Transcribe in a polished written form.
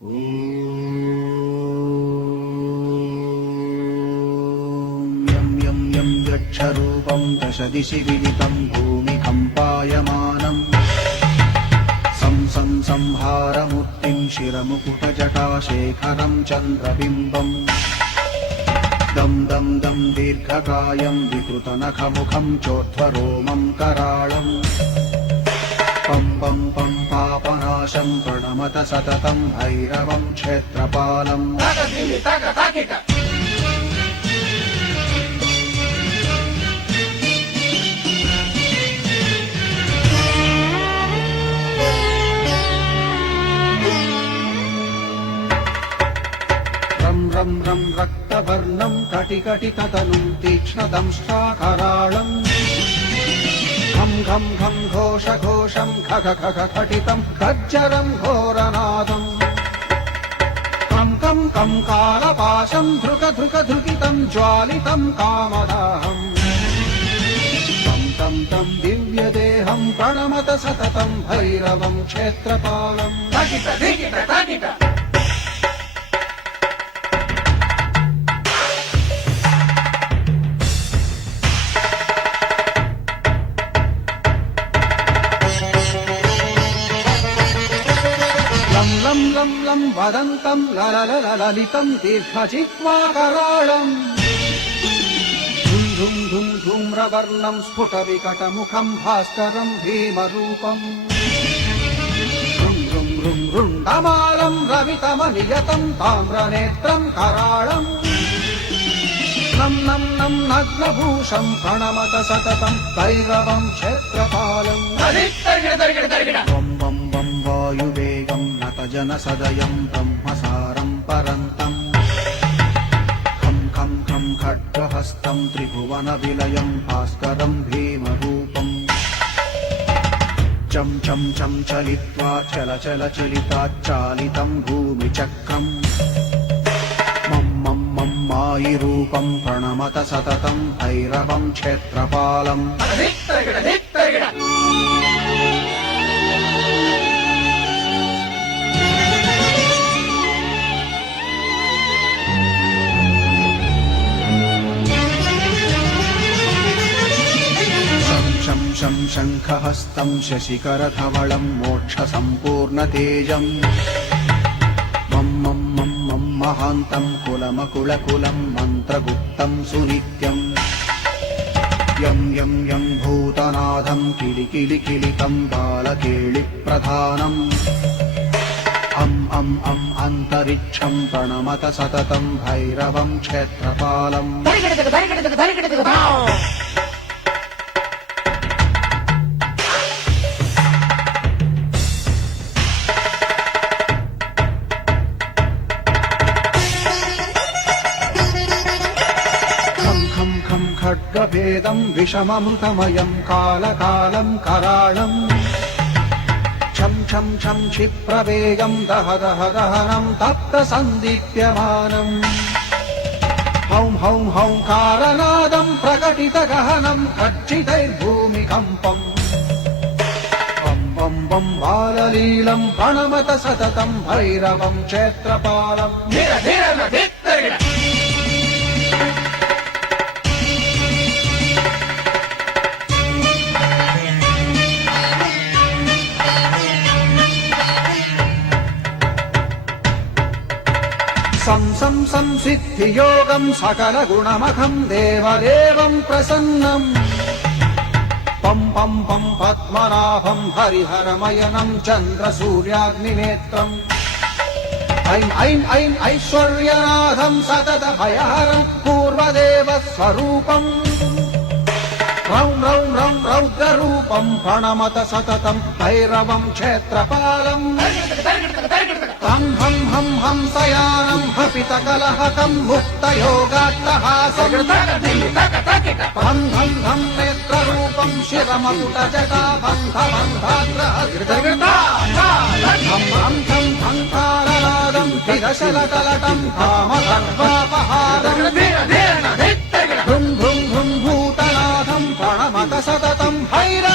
यं यं यं यक्षरूपं दशदिशि विदितं भूमिकम्पायमानम् संहारमूर्तिं शिरमुकुटजटाशेखरं चन्द्रबिम्बम् दं दं दं दीर्घकायं विकृतनखमुखं चोर्ध्वरोमं कराळम् पं पं पं पापनाशं प्रणमत सततं भैरवं क्षेत्रपालम् रं रं रं रक्तवर्णं कटिकटिततनुं तीक्ष्णदंष्ट्राकराळम् घं घं घं घोषघोषं खग खग खटितं खज्जरं घोरनादम् कं कं कं कालपाशं धृक धृक धृकितं ज्वालितं कामदाहम् तं तं तं दिव्यदेहं प्रणमत सततं भैरवं क्षेत्रपालम् लं लं लं लं वदन्तं ललितं दीर्घजिह्वाकराळम् धुं धुं धुं धूम्रवर्णं स्फुटविकटमुखं भास्करं भीमरूपम् ऋं ऋं ऋं रुण्डमालं रवितमनियतं ताम्रनेत्रं कराळम् नं नं नं नग्नभूषं प्रणमत सततं भैरवं क्षेत्रपालम् वं वं वं वायुवेगं नतजनसदयं ब्रह्मसारं परन्तम् खं खं खं खड्गहस्तं त्रिभुवनविलयं भास्करं भीमरूपम् चं चं चं चलित्वा चल चल चलिताच्चालितं भूमिचक्रम् मं मं मं मायिरूपं प्रणमत सततं भैरवं क्षेत्रपालम् शं शं शङ्खहस्तं शशिकरधवलं मोक्षसम्पूर्णतेजम् मं मं मं मं महान्तं कुलमकुलकुलं मन्त्रगुप्तं सुनित्यम् यं यं यं भूतनाथं किलिकिलिकिलितं बालकेलिप्रधानम् अं अं अं अन्तरिक्षं प्रणमत सततं भैरवं क्षेत्रपालम् खड्गभेदं विषममृतमयं कालकालं कराळम् छं छं छं क्षिप्रवेगं दह दह दहनं तप्तसन्दीप्यमानम् हौं हौं हौं कारनादं प्रकटितगहनं खच्चितैर्भूमिकम्पम् वं वं वं बाललीलं प्रणमत सततं भैरवं क्षेत्रपालम् संसिद्धियोगं सकलगुणमखं देवदेवं प्रसन्नम् पं पं पं पद्मनाभं हरिहरमयनं चन्द्रसूर्याग्निनेत्रम् ऐं ऐं ऐं ऐश्वर्यनाथं सततभयहरं पूर्वदेवस्वरूपम् रौं रौं रौं रौद्ररूपं प्रणमत सततं भैरवं क्षेत्रपालम् हं हं हं हंसयानं हपितकलहकं मुक्तयोगाट्टहासम् हं हं हं नेत्ररूपं शिरमकुटजटाबन्धबन्धाग्रहं हं हं हंकारनादं विदशलकलटं कामगर्वापहारम् भृं भृं भृं भूतनाथं प्रणमत सततं भैरवम्